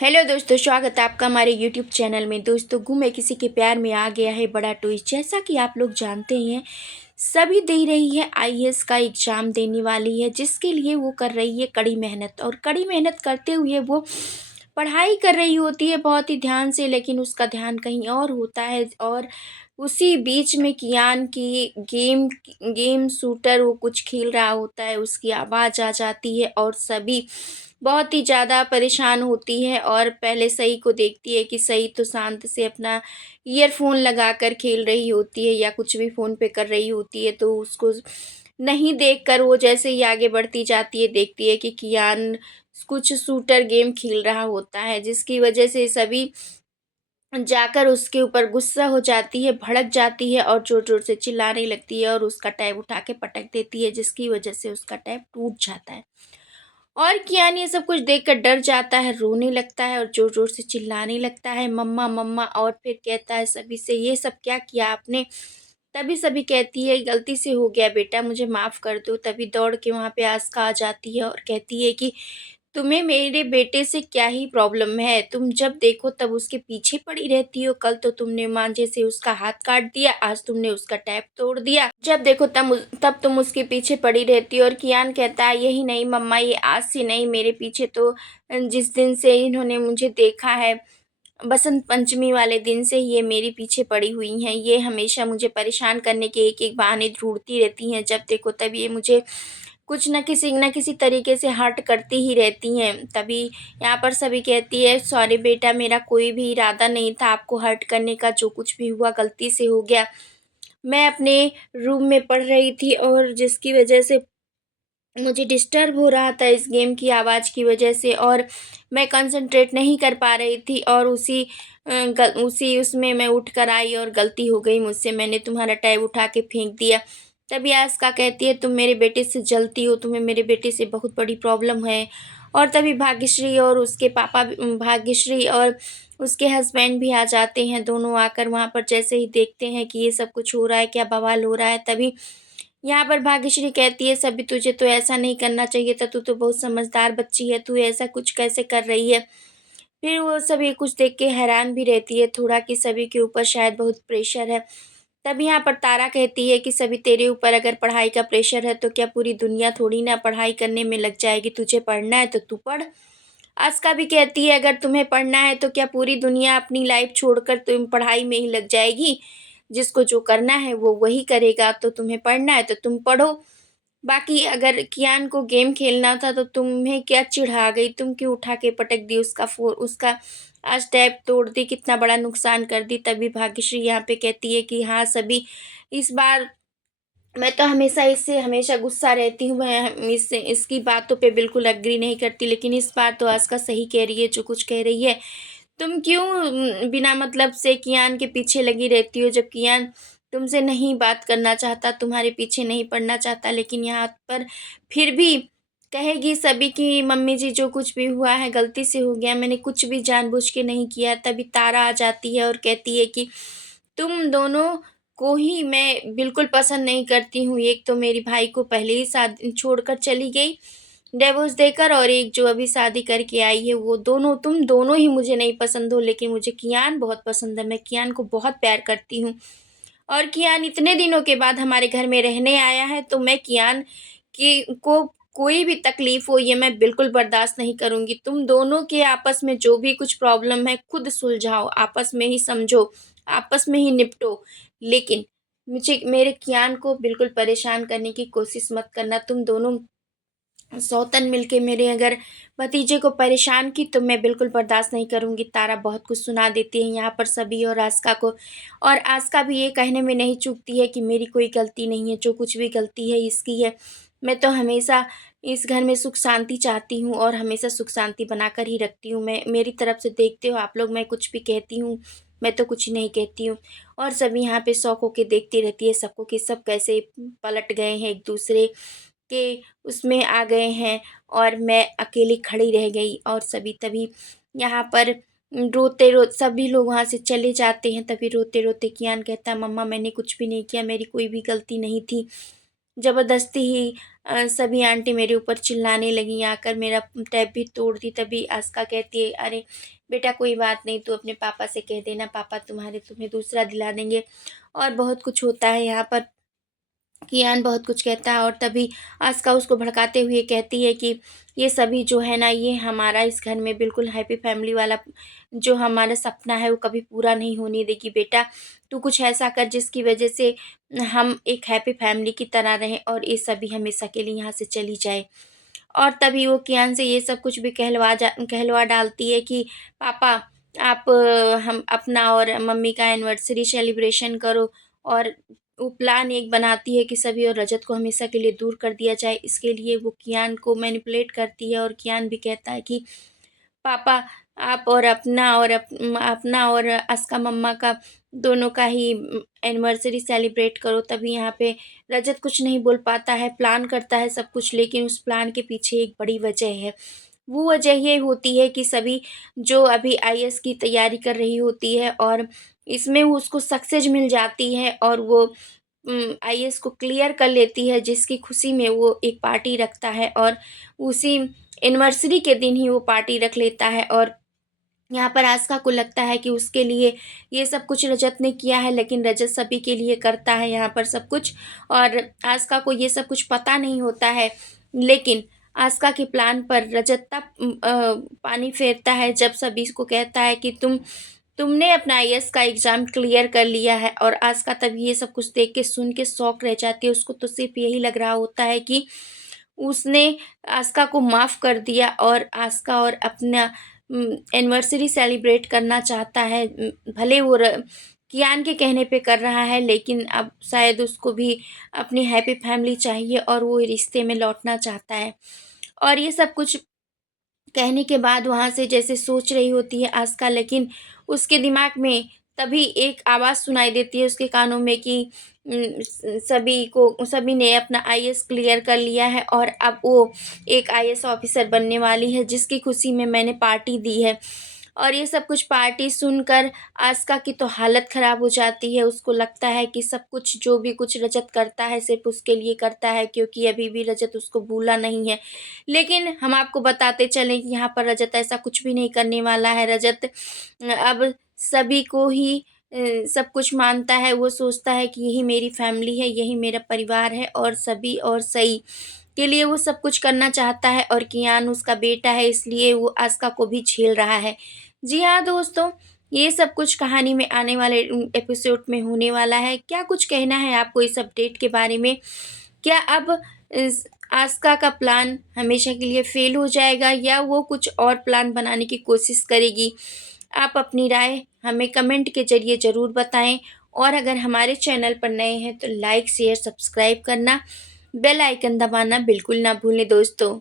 Hello दोस्तों, स्वागत है आपका हमारे यूट्यूब चैनल में। दोस्तों, गुम है किसी के प्यार में आ गया है बड़ा ट्विस्ट। जैसा कि आप लोग जानते ही हैं, सभी दे रही है आईएएस का एग्ज़ाम देने वाली है, जिसके लिए वो कर रही है कड़ी मेहनत। और कड़ी मेहनत करते हुए वो पढ़ाई कर रही होती है बहुत ही ध्यान से, लेकिन उसका ध्यान कहीं और होता है। और उसी बीच में कियान की गेम शूटर वो कुछ खेल रहा होता है, उसकी आवाज़ आ जाती है और सभी बहुत ही ज़्यादा परेशान होती है। और पहले सई को देखती है कि सई तो शांत से अपना ईयरफ़ोन लगाकर खेल रही होती है या कुछ भी फ़ोन पे कर रही होती है, तो उसको नहीं देखकर वो जैसे ही आगे बढ़ती जाती है, देखती है कि कियान कुछ शूटर गेम खेल रहा होता है, जिसकी वजह से सभी जाकर उसके ऊपर गुस्सा हो जाती है, भड़क जाती है और ज़ोर-ज़ोर से चिल्लाने लगती है और उसका टैब उठा के पटक देती है, जिसकी वजह से उसका टैब टूट जाता है। और कियान ये सब कुछ देखकर डर जाता है, रोने लगता है और ज़ोर-ज़ोर से चिल्लाने लगता है, मम्मा मम्मा। और फिर कहता है सभी से, ये सब क्या किया आपने? तभी सभी कहती है, गलती से हो गया बेटा, मुझे माफ़ कर दो। तभी दौड़ के वहाँ पे आस्का आ जाती है और कहती है कि तुम्हें मेरे बेटे से क्या ही प्रॉब्लम है? तुम जब देखो तब उसके पीछे पड़ी रहती हो। कल तो तुमने मांझे से उसका हाथ काट दिया, आज तुमने उसका टैब तोड़ दिया। जब देखो तब तुम उसके पीछे पड़ी रहती हो। और कियान कहता है, यही नहीं मम्मा, ये आज से नहीं, मेरे पीछे तो जिस दिन से इन्होंने मुझे देखा है, बसंत पंचमी वाले दिन से ही ये मेरे पीछे पड़ी हुई हैं। ये हमेशा मुझे परेशान करने के एक-एक बहाने ढूँढती रहती हैं। जब देखो तब ये मुझे कुछ न किसी तरीके से हर्ट करती ही रहती हैं। तभी यहाँ पर सभी कहती है, सॉरी बेटा, मेरा कोई भी इरादा नहीं था आपको हर्ट करने का, जो कुछ भी हुआ गलती से हो गया। मैं अपने रूम में पढ़ रही थी और जिसकी वजह से मुझे डिस्टर्ब हो रहा था इस गेम की आवाज़ की वजह से, और मैं कंसंट्रेट नहीं कर पा रही थी। और उसी उसमें मैं उठकर आई और गलती हो गई मुझसे, मैंने तुम्हारा टैब उठा के फेंक दिया। तभी आस्का कहती है, तुम मेरे बेटे से जलती हो, तुम्हें मेरे बेटे से बहुत बड़ी प्रॉब्लम है। और तभी भाग्यश्री और उसके पापा भाग्यश्री और उसके हस्बैंड भी आ जाते हैं। दोनों आकर वहाँ पर जैसे ही देखते हैं कि ये सब कुछ हो रहा है, क्या बवाल हो रहा है, तभी यहाँ पर भाग्यश्री कहती है, सभी तुझे तो ऐसा नहीं करना चाहिए था, तू तो बहुत समझदार बच्ची है, तू ऐसा कुछ कैसे कर रही है? फिर वो सभी कुछ देख के हैरान भी रहती है थोड़ा कि सभी के ऊपर शायद बहुत प्रेशर है। तब यहाँ पर तारा कहती है कि सभी, तेरे ऊपर अगर पढ़ाई का प्रेशर है तो क्या पूरी दुनिया थोड़ी ना पढ़ाई करने में लग जाएगी? तुझे पढ़ना है तो तू पढ़। आस्का भी कहती है, अगर तुम्हें पढ़ना है तो क्या पूरी दुनिया अपनी लाइफ छोड़कर तुम पढ़ाई में ही लग जाएगी? जिसको जो करना है वो वही करेगा, तो तुम्हें पढ़ना है तो तुम पढ़ो। बाकी अगर कियान को गेम खेलना था तो तुम्हें क्या चिढ़ आ गई? तुम क्यों उठा के पटक दी उसका आज टैब तोड़ दी, कितना बड़ा नुकसान कर दी। तभी भाग्यश्री यहाँ पे कहती है कि हाँ सभी, इस बार मैं तो हमेशा इससे हमेशा गुस्सा रहती हूँ, मैं इससे इसकी बातों पे बिल्कुल एग्री नहीं करती, लेकिन इस बार तो आस्का सही कह रही है जो कुछ कह रही है। तुम क्यों बिना मतलब से कियान के पीछे लगी रहती हो, जब कियान तुमसे नहीं बात करना चाहता, तुम्हारे पीछे नहीं पड़ना चाहता, लेकिन यहाँ पर फिर भी कहेगी सभी कि मम्मी जी, जो कुछ भी हुआ है गलती से हो गया, मैंने कुछ भी जानबूझ के नहीं किया। तभी तारा आ जाती है और कहती है कि तुम दोनों को ही मैं बिल्कुल पसंद नहीं करती हूँ। एक तो मेरी भाई को पहले ही शादी छोड़कर चली गई डिवोर्स देकर, और एक जो अभी शादी करके आई है, वो दोनों, तुम दोनों ही मुझे नहीं पसंद हो, लेकिन मुझे कियान बहुत पसंद है, मैं कियान को बहुत प्यार करती हूँ। और कियान इतने दिनों के बाद हमारे घर में रहने आया है, तो मैं कियान की को कोई भी तकलीफ़ हो, ये मैं बिल्कुल बर्दाश्त नहीं करूँगी। तुम दोनों के आपस में जो भी कुछ प्रॉब्लम है खुद सुलझाओ, आपस में ही समझो, आपस में ही निपटो। लेकिन मुझे, मेरे कियान को बिल्कुल परेशान करने की कोशिश मत करना। तुम दोनों सौतन मिलके मेरे अगर भतीजे को परेशान की तो मैं बिल्कुल बर्दाश्त नहीं करूँगी। तारा बहुत कुछ सुना देती है यहाँ पर सभी और आस्का को। और आस्का भी ये कहने में नहीं चूकती है कि मेरी कोई गलती नहीं है, जो कुछ भी गलती है इसकी है। मैं तो हमेशा इस घर में सुख शांति चाहती हूँ और हमेशा सुख शांति बनाकर ही रखती हूँ। मैं, मेरी तरफ से देखते हो आप लोग, मैं कुछ भी कहती हूँ, मैं तो कुछ नहीं कहती हूँ। और सभी यहाँ पे शौक होके देखती रहती है सबको कि सब कैसे पलट गए हैं एक दूसरे के उसमें आ गए हैं, और मैं अकेली खड़ी रह गई। और सभी तभी यहाँ पर सभी लोग वहाँ से चले जाते हैं। तभी रोते रोते कियान कहता है, मम्मा मैंने कुछ भी नहीं किया, मेरी कोई भी गलती नहीं थी। ज़बरदस्ती ही सभी आंटी मेरे ऊपर चिल्लाने लगीं, आकर मेरा टैब भी तोड़ दी। तभी आस्का कहती है, अरे बेटा कोई बात नहीं, तू अपने पापा से कह देना, पापा तुम्हें दूसरा दिला देंगे। और बहुत कुछ होता है यहाँ पर। कियान बहुत कुछ कहता है और तभी आस्का उसको भड़काते हुए कहती है कि ये सभी जो है ना, ये हमारा इस घर में बिल्कुल हैप्पी फैमिली वाला जो हमारा सपना है वो कभी पूरा नहीं होने देगी। बेटा तू कुछ ऐसा कर जिसकी वजह से हम एक हैप्पी फैमिली की तरह रहें और ये सभी हमेशा के लिए यहाँ से चली जाए। और तभी वो कियान से ये सब कुछ भी कहलवा डालती है कि पापा आप हम अपना और मम्मी का एनिवर्सरी सेलिब्रेशन करो। और वो प्लान एक बनाती है कि सभी और रजत को हमेशा के लिए दूर कर दिया जाए। इसके लिए वो कियान को मैनिपुलेट करती है और कियान भी कहता है कि पापा आप और अपना और अस्का मम्मा का दोनों का ही एनिवर्सरी सेलिब्रेट करो। तभी यहाँ पे रजत कुछ नहीं बोल पाता है, प्लान करता है सब कुछ, लेकिन उस प्लान के पीछे एक बड़ी वजह है। वो वजह ये होती है कि सभी जो अभी आईएएस की तैयारी कर रही होती है और इसमें वो उसको सक्सेस मिल जाती है और वो आईएएस को क्लियर कर लेती है, जिसकी खुशी में वो एक पार्टी रखता है और उसी एनिवर्सरी के दिन ही वो पार्टी रख लेता है। और यहाँ पर आस्का को लगता है कि उसके लिए ये सब कुछ रजत ने किया है, लेकिन रजत सभी के लिए करता है यहाँ पर सब कुछ। और आस्का को ये सब कुछ पता नहीं होता है, लेकिन आस्का के प्लान पर रजत तब पानी फेरता है जब सभी को कहता है कि तुमने अपना आईएएस का एग्ज़ाम क्लियर कर लिया है। और आस्का तभी ये सब कुछ देख के सुन के शॉक रह जाती है। उसको तो सिर्फ यही लग रहा होता है कि उसने आस्का को माफ़ कर दिया और आस्का और अपना एनिवर्सरी सेलिब्रेट करना चाहता है। भले वो कियान के कहने पे कर रहा है, लेकिन अब शायद उसको भी अपनी हैप्पी फैमिली चाहिए और वो रिश्ते में लौटना चाहता है। और ये सब कुछ कहने के बाद वहाँ से जैसे सोच रही होती है आस्का, लेकिन उसके दिमाग में तभी एक आवाज़ सुनाई देती है उसके कानों में कि सभी ने अपना आईएएस क्लियर कर लिया है और अब वो एक आईएएस ऑफिसर बनने वाली है, जिसकी खुशी में मैंने पार्टी दी है। और ये सब कुछ पार्टी सुनकर आस्का की तो हालत ख़राब हो जाती है। उसको लगता है कि सब कुछ जो भी कुछ रजत करता है सिर्फ़ उसके लिए करता है, क्योंकि अभी भी रजत उसको भूला नहीं है। लेकिन हम आपको बताते चलें कि यहाँ पर रजत ऐसा कुछ भी नहीं करने वाला है। रजत अब सभी को ही सब कुछ मानता है। वो सोचता है कि यही मेरी फैमिली है, यही मेरा परिवार है और सभी और सही के लिए वो सब कुछ करना चाहता है। और कियान उसका बेटा है, इसलिए वो आस्का को भी झेल रहा है। जी हाँ दोस्तों, ये सब कुछ कहानी में आने वाले एपिसोड में होने वाला है। क्या कुछ कहना है आपको इस अपडेट के बारे में? क्या अब इस आस्का का प्लान हमेशा के लिए फेल हो जाएगा या वो कुछ और प्लान बनाने की कोशिश करेगी? आप अपनी राय हमें कमेंट के ज़रिए ज़रूर बताएं। और अगर हमारे चैनल पर नए हैं तो लाइक, शेयर, सब्सक्राइब करना, बेल आइकन दबाना बिल्कुल ना भूलें दोस्तों।